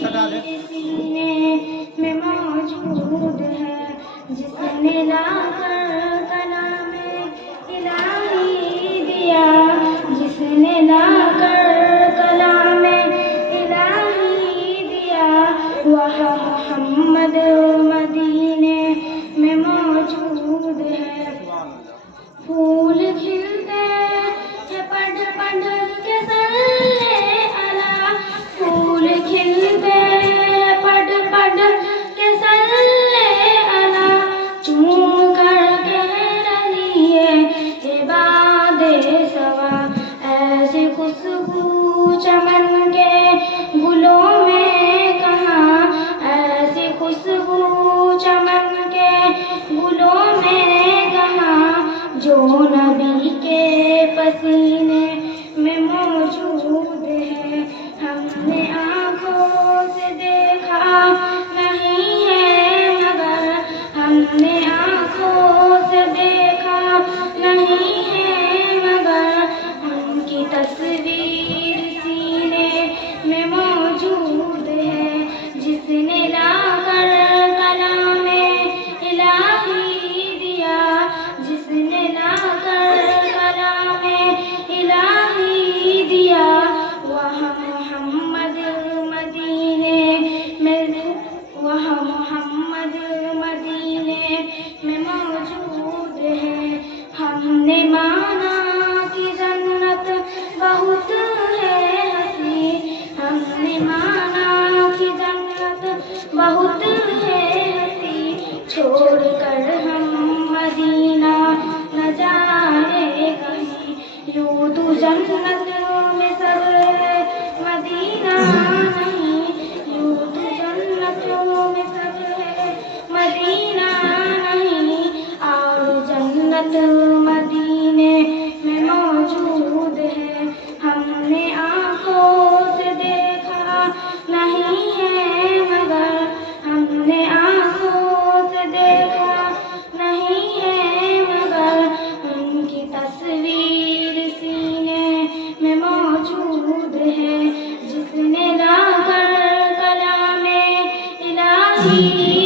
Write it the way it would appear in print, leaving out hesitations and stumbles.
سینے میں موجود ہے، جس نے لا کر کلام الہی دیا، جس نے لا کر کلام الہی دیا، وہاں محمد مدینے میں موجود ہے۔ پھول کھلتے ہیں پڑھ پڑھ کے صلی علی، پھول کھلتے ہیں پڑھ پڑھ کے صلی علی، چوم کر کہہ رہی ہے عباد سوا، ایسی خوشبو چمن کے گلوں میں کہاں، ایسی خوشبو چمن کے گلوں میں کہاں، جو نبی کے پسینے میں موجود ہے۔ ہم نے آنکھوں سے دیکھا نہیں ہے مگر، ہم نے آنکھوں سے دیکھا نہیں ہے مگر، ان کی تصویر سینے میں موجود ہے، جس نے لا کر کلام الہی دیا، جس نے لا کر کلام الہی دیا، وہاں محمد مدینے میں، وہاں محمد مدینے میں موجود ہے۔ ہم نے مانا کہ جنت بہت ہے حسین، ہم نے مانا کہ جنت بہت ہے حسین، چھوڑ کر ہم مدینہ نہ جائے کہیں، یوں تو جنت میں سب ہے مدینہ نہیں، یوں تو جنت میں سب ہے مدینہ نہیں، اور جنت مدینے میں موجود ہے۔ ہم نے آنکھوں سے دیکھا نہیں ہے مگر، ہم نے آنکھوں سے دیکھا نہیں ہے مگر، ان کی تصویر سینے میں موجود ہے، جس نے لا کر کلام الہی